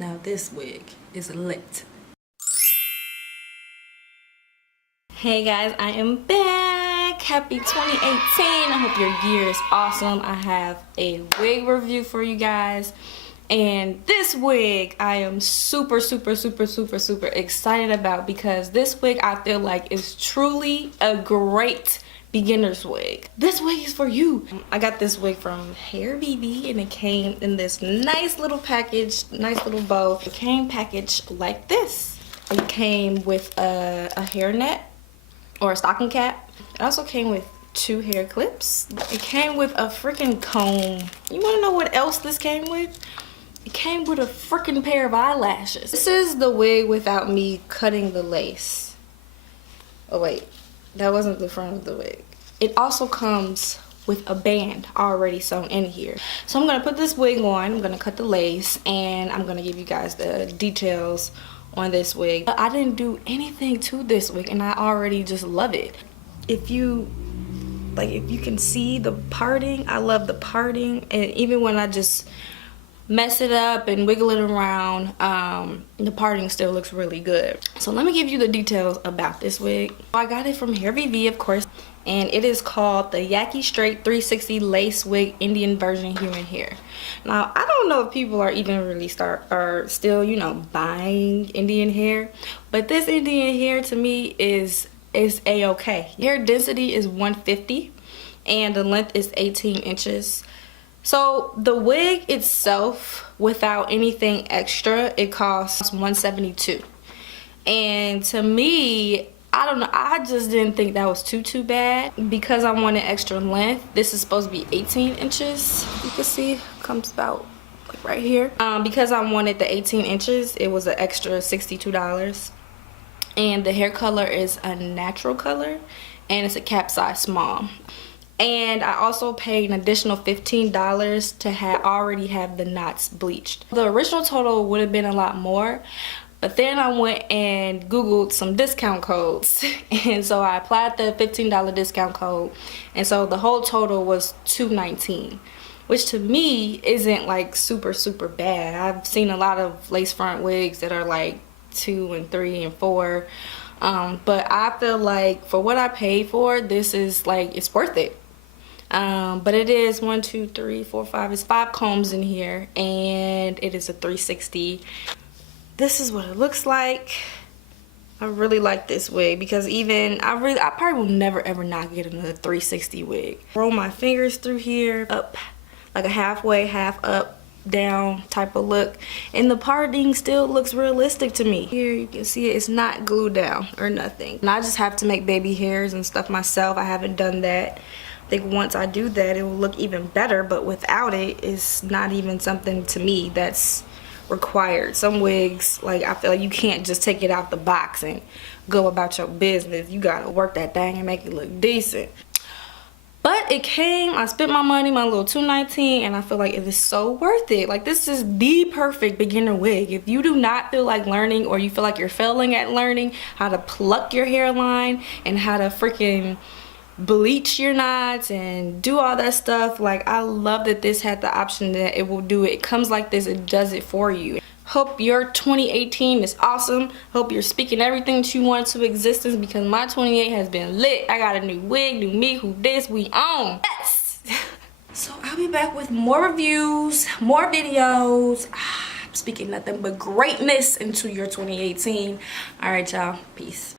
Now this wig is lit. Hey guys, I am back. Happy 2018. I hope your year is awesome. I have a wig review for you guys. And this wig I am super excited about, because this wig I feel like is truly a great beginner's wig. This wig is for you. I got this wig from HAIRVIVI and it came in this nice little package, nice little bow. It came packaged like this. It came with a hairnet or a stocking cap. It also came with 2 hair clips. It came with a freaking comb. You wanna know what else this came with? It came with a freaking pair of eyelashes. This is the wig without me cutting the lace. Oh wait, that wasn't the front of the wig. It also comes with a band already sewn in here. So I'm gonna put this wig on, I'm gonna cut the lace, and I'm gonna give you guys the details on this wig. But I didn't do anything to this wig and I already just love it. If you can see the parting, I love the parting, and even when I just mess it up and wiggle it around, the parting still looks really good. So let me give you the details about this wig. I got it from HAIRVIVI, of course, and it is called the Yaki Straight 360 Lace Wig Indian Version Human Hair. Now, I don't know if people are even really still, you know, buying Indian hair, but this Indian hair to me is a-okay. Hair density is 150 and the length is 18 inches. So the wig itself, without anything extra, it costs $172. And to me, I don't know, I just didn't think that was too bad, because I wanted extra length. This is supposed to be 18 inches. You can see it comes about like right here. Because I wanted the 18 inches, it was an extra $62. And the hair color is a natural color, and it's a cap size small. And I also paid an additional $15 to already have the knots bleached. The original total would have been a lot more, but then I went and Googled some discount codes. And so I applied the $15 discount code. And so the whole total was $219, which to me isn't like super bad. I've seen a lot of lace front wigs that are like $2 and $3 and $4. But I feel like for what I paid for, this is like, it's worth it. But it is 1, 2, 3, 4, 5. It's 5 combs in here, and it is a 360. This is what it looks like. I really like this wig, because even I probably will never ever not get another 360 wig. Roll my fingers through here, up like a halfway, half up, down type of look, and the parting still looks realistic to me. Here you can see it's not glued down or nothing, and I just have to make baby hairs and stuff myself. I haven't done that. I think once I do that, it will look even better, but without it, it's not even something to me that's required. Some wigs, like, I feel like you can't just take it out the box and go about your business. You gotta work that thing and make it look decent. But it came, I spent my money, my little $219, and I feel like it is so worth it. Like, this is the perfect beginner wig. If you do not feel like learning, or you feel like you're failing at learning how to pluck your hairline and how to freaking bleach your knots and do all that stuff, like, I love that this had the option that it will do it. It comes like this, it does it for you. Hope your 2018 is awesome. Hope you're speaking everything that you want to existence, because my 28 has been lit. I got a new wig, new me, who this, we on. Yes! So I'll be back with more reviews, more videos. I'm speaking nothing but greatness into your 2018. All right, y'all. Peace.